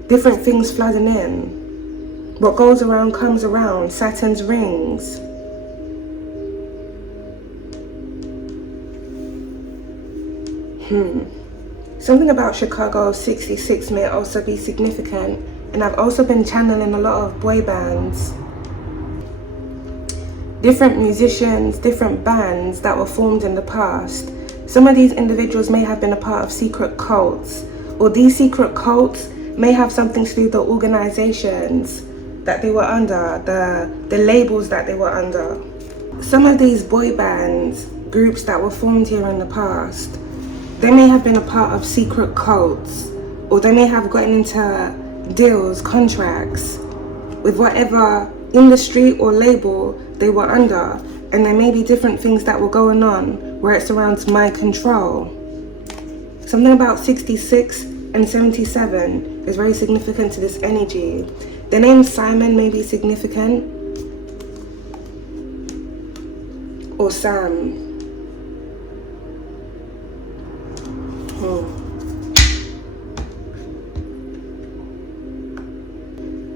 Different things flooding in. What goes around comes around. Saturn's rings. Something about Chicago 66 may also be significant, and I've also been channeling a lot of boy bands. Different musicians, different bands that were formed in the past. Some of these individuals may have been a part of secret cults, or these secret cults may have something to do with the organizations that they were under, the labels that they were under. Some of these boy bands, groups that were formed here in the past, they may have been a part of secret cults, or they may have gotten into deals, contracts with whatever industry or label they were under, and there may be different things that were going on where it surrounds my control. Something about 66 and 77 is very significant to this energy. The name Simon may be significant, or Sam.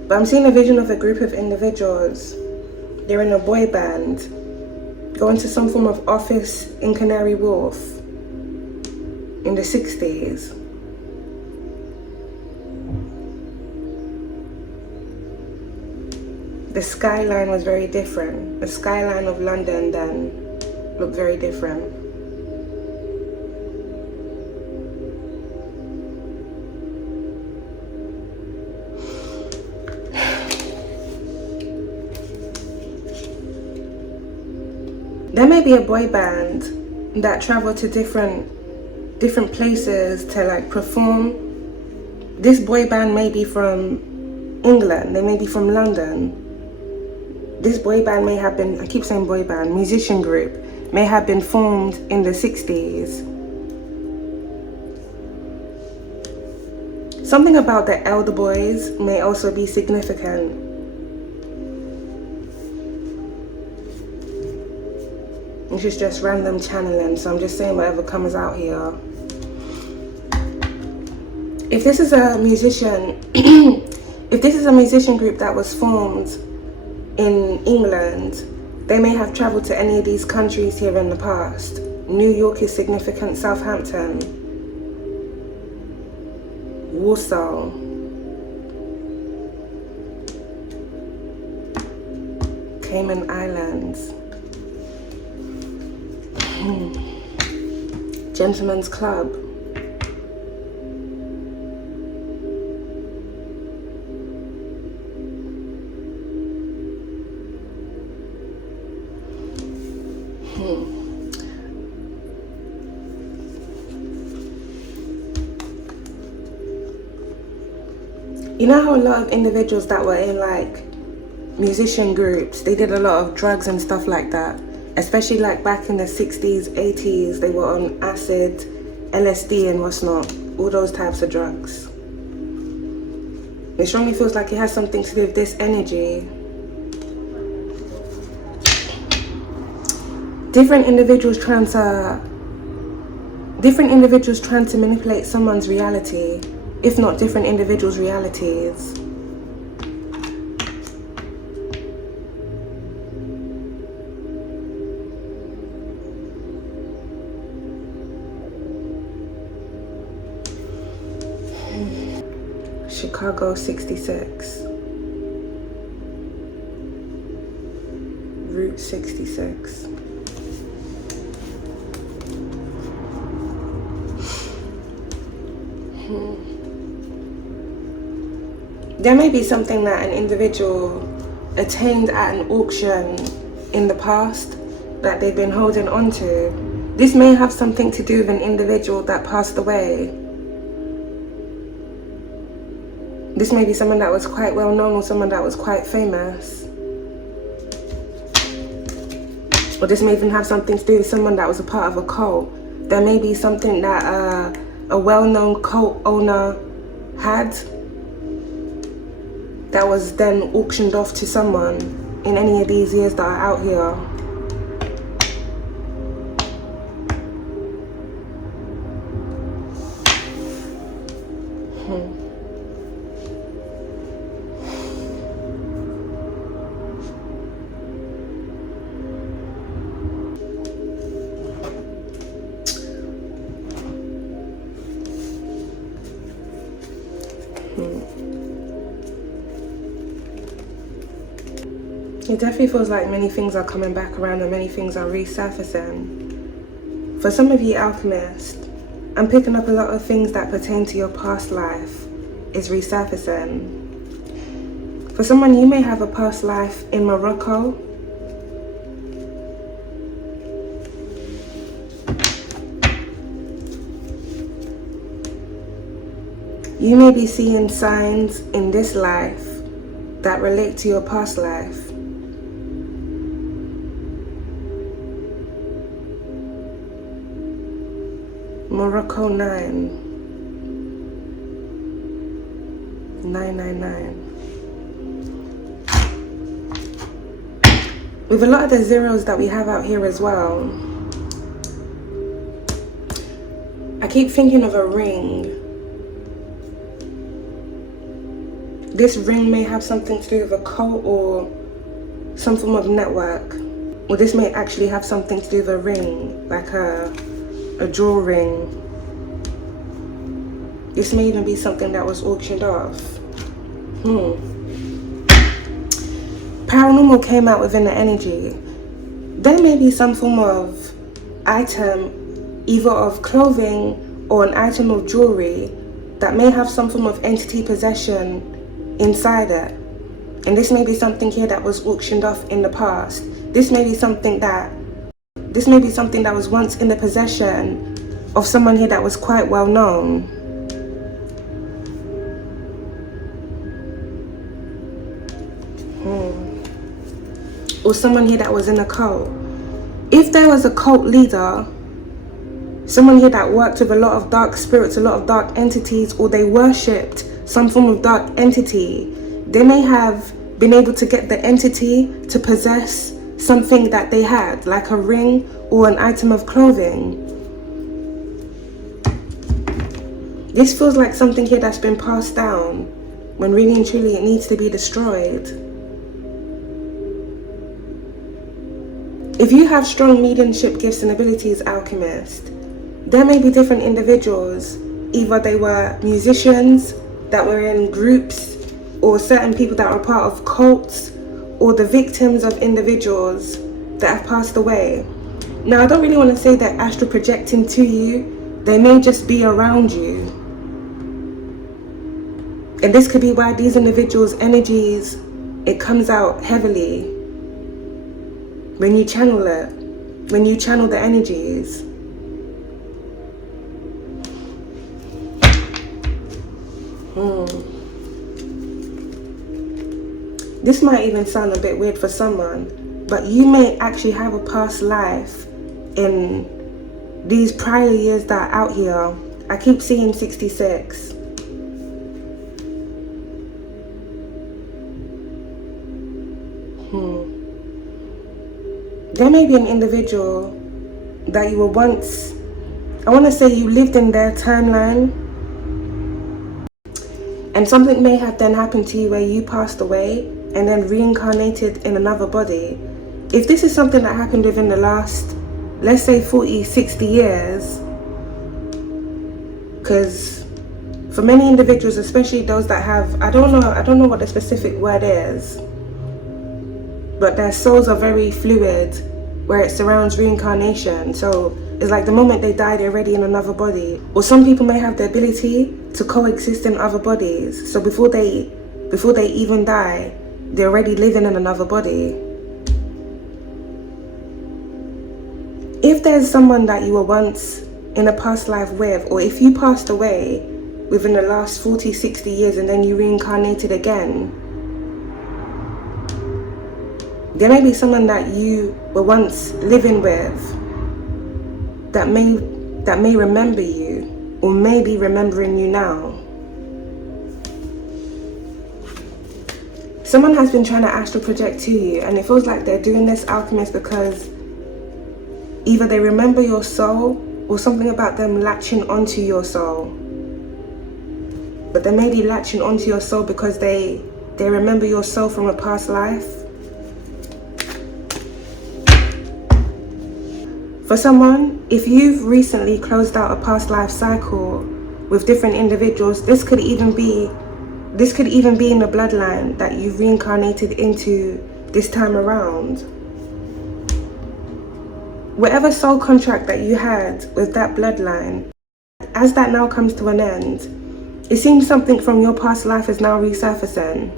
But I'm seeing a vision of a group of individuals. They're in a boy band, going to some form of office in Canary Wharf in the 60s. The skyline was very different. The skyline of London then looked very different. There may be a boy band that travel to different places to like perform. This boy band may be from England, they may be from London. This boy band may have been, I keep saying boy band, musician group, may have been formed in the 60s. Something about the elder boys may also be significant. This is just random channeling, so I'm just saying whatever comes out here. If this is a musician, if this is a musician group that was formed in England, they may have traveled to any of these countries here in the past. New York is significant, Southampton, Warsaw, Cayman Islands, Gentleman's Club. You know how a lot of individuals that were in like musician groups, they did a lot of drugs and stuff like that, especially like back in the 60s, 80s, they were on acid, LSD and what's not, all those types of drugs. It strongly feels like it has something to do with this energy. Different individuals trying to manipulate someone's reality, if not different individuals' realities. Chicago 66. Route 66. There may be something that an individual attained at an auction in the past that they've been holding on to. This may have something to do with an individual that passed away. This may be someone that was quite well known or someone that was quite famous. Or this may even have something to do with someone that was a part of a cult. There may be something that a well-known cult owner had that was then auctioned off to someone in any of these years that are out here. It definitely feels like many things are coming back around and many things are resurfacing. For some of you alchemists, I'm picking up a lot of things that pertain to your past life is resurfacing. For someone, you may have a past life in Morocco. You may be seeing signs in this life that relate to your past life. Morocco 999. With a lot of the zeros that we have out here as well, I keep thinking of a ring. This ring may have something to do with a cult or some form of network. Or this may actually have something to do with a ring, like a jewel ring. This may even be something that was auctioned off. Paranormal came out within the energy. There may be some form of item, either of clothing or an item of jewelry, that may have some form of entity possession inside it. And this may be something here that was auctioned off in the past. This may be something that was once in the possession of someone here that was quite well known. Or someone here that was in a cult. If there was a cult leader, someone here that worked with a lot of dark spirits, a lot of dark entities, or they worshipped some form of dark entity, they may have been able to get the entity to possess something that they had, like a ring or an item of clothing. This feels like something here that's been passed down, when really and truly it needs to be destroyed. If you have strong mediumship gifts and abilities, alchemist, there may be different individuals. Either they were musicians that were in groups, or certain people that are part of cults, or the victims of individuals that have passed away. Now, I don't really want to say they're astral projecting to you. They may just be around you. And this could be why these individuals' energies, it comes out heavily when you channel it, when you channel the energies. This might even sound a bit weird for someone, but you may actually have a past life in these prior years that are out here. I keep seeing 66. There may be an individual that you were once, I want to say you lived in their timeline, and something may have then happened to you where you passed away and then reincarnated in another body. If this is something that happened within the last, let's say 40, 60 years, because for many individuals, especially those that have, I don't know what the specific word is, but their souls are very fluid, where it surrounds reincarnation. So it's like the moment they die, they're already in another body. Or some people may have the ability to coexist in other bodies. So before they even die, they're already living in another body. If there's someone that you were once in a past life with, or if you passed away within the last 40, 60 years and then you reincarnated again, there may be someone that you were once living with that may remember you, or may be remembering you now. Someone has been trying to astral project to you, and it feels like they're doing this, alchemist, because either they remember your soul or something about them latching onto your soul. But they may be latching onto your soul because they remember your soul from a past life. For someone, if you've recently closed out a past life cycle with different individuals, this could even be in the bloodline that you've reincarnated into this time around. Whatever soul contract that you had with that bloodline, as that now comes to an end, it seems something from your past life is now resurfacing.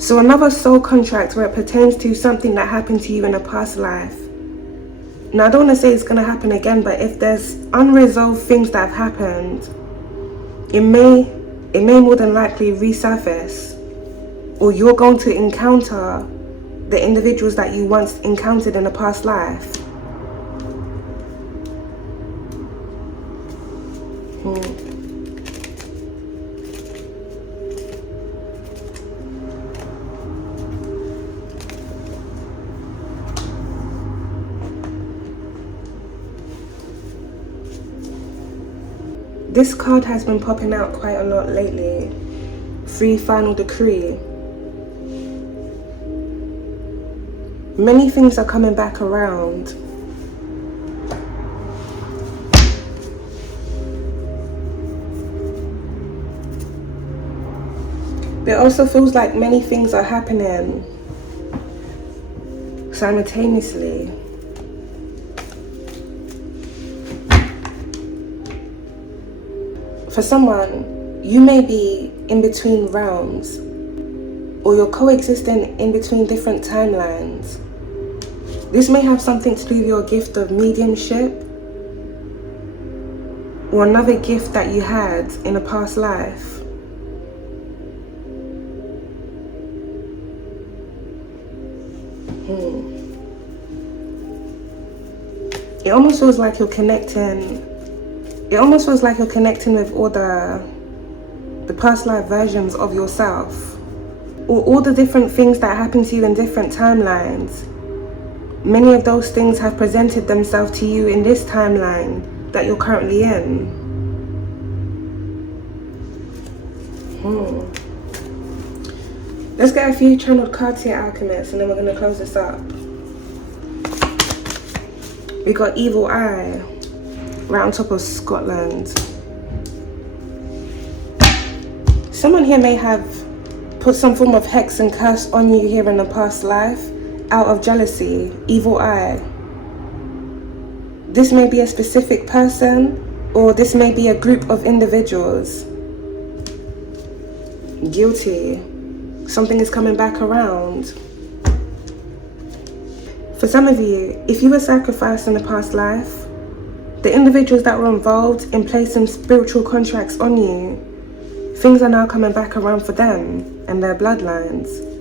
So another soul contract where it pertains to something that happened to you in a past life. Now I don't want to say it's going to happen again, but if there's unresolved things that have happened, it may more than likely resurface, or you're going to encounter the individuals that you once encountered in a past life. This card has been popping out quite a lot lately. 3 Final Decree. Many things are coming back around. But it also feels like many things are happening simultaneously. For someone, you may be in between realms, or you're coexisting in between different timelines. This may have something to do with your gift of mediumship, or another gift that you had in a past life. It almost feels like you're connecting. It almost feels like you're connecting with all the past life versions of yourself, or all the different things that happen to you in different timelines. Many of those things have presented themselves to you in this timeline that you're currently in. Let's get a few channeled cards here, Alchemist, and then we're going to close this up. We got Evil Eye, right on top of Scotland. Someone here may have put some form of hex and curse on you here in a past life out of jealousy. Evil Eye. This may be a specific person, or this may be a group of individuals. Guilty. Something is coming back around. For some of you, if you were sacrificed in a past life, the individuals that were involved in placing spiritual contracts on you, things are now coming back around for them and their bloodlines.